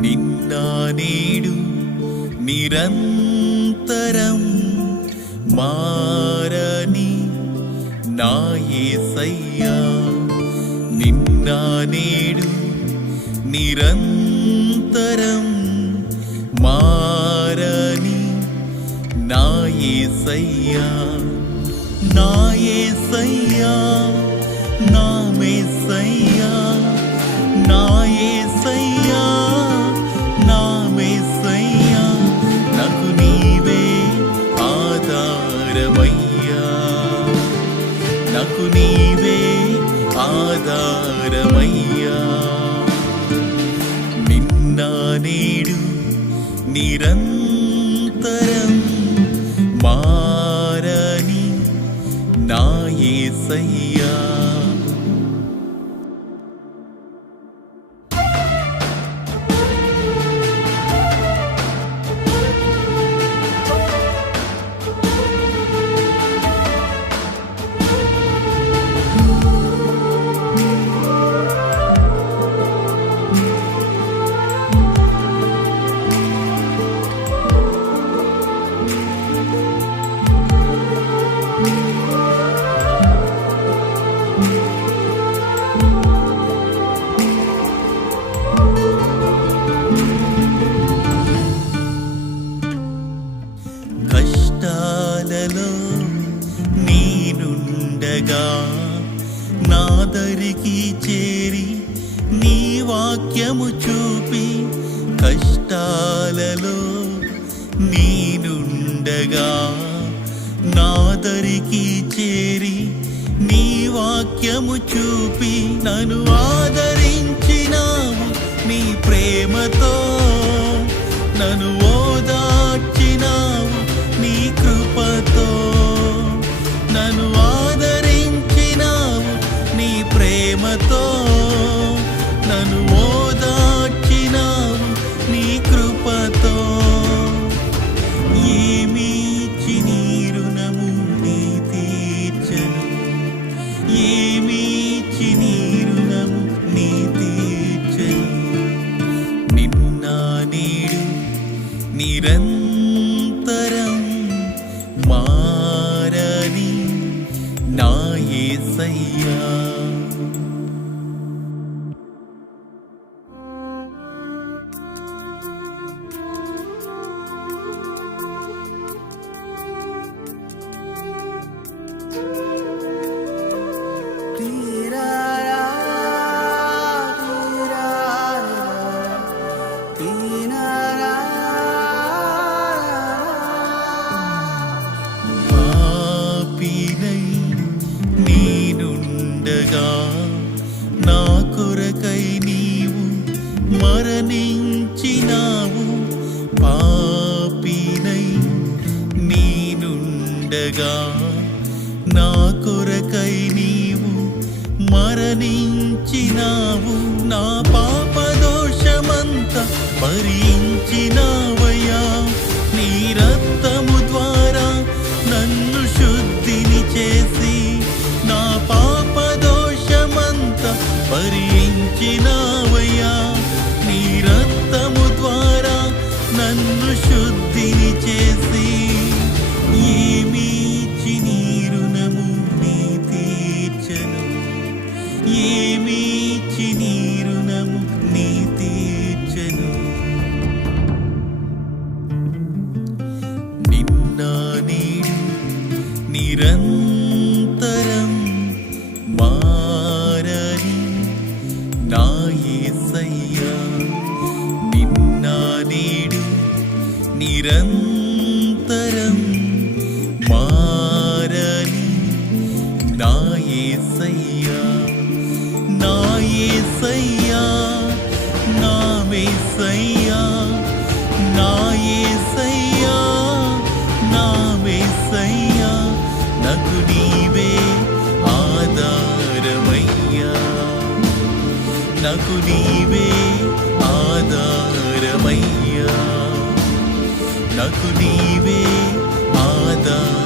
నిన్న నేడు నిరంతరం మారని నాయసయ్యా నిన్న నేడు నిరంతరం మారని నాయసయ్యా నాయసయ్యా నేడు నిరంతరం మారని నా యేసయ్యా తరికి చేరి నీ వాక్యము చూపి కష్టాలలో నేనుండగా నా దరికి చేరి నీ వాక్యము చూపి నన్ను ఆదరించినావు నీ ప్రేమతో నన్ను ఓదార్చినావు. నిరంతరం ఉండగా నా కొరకై నీవు మరణించినావు. నా పాప దోషమంత భరించినావయ్యా. నీ రక్తము ద్వారా నన్ను శుద్ధిని చేసి నా పాప దోషమంత భరించినా నిరంతరం మారని నా యేసయ్యా నిన్న నేడు నిరంతరం మారని నా నాకు నీవే ఆధారమయ్యా. నాకు నీవే ఆధార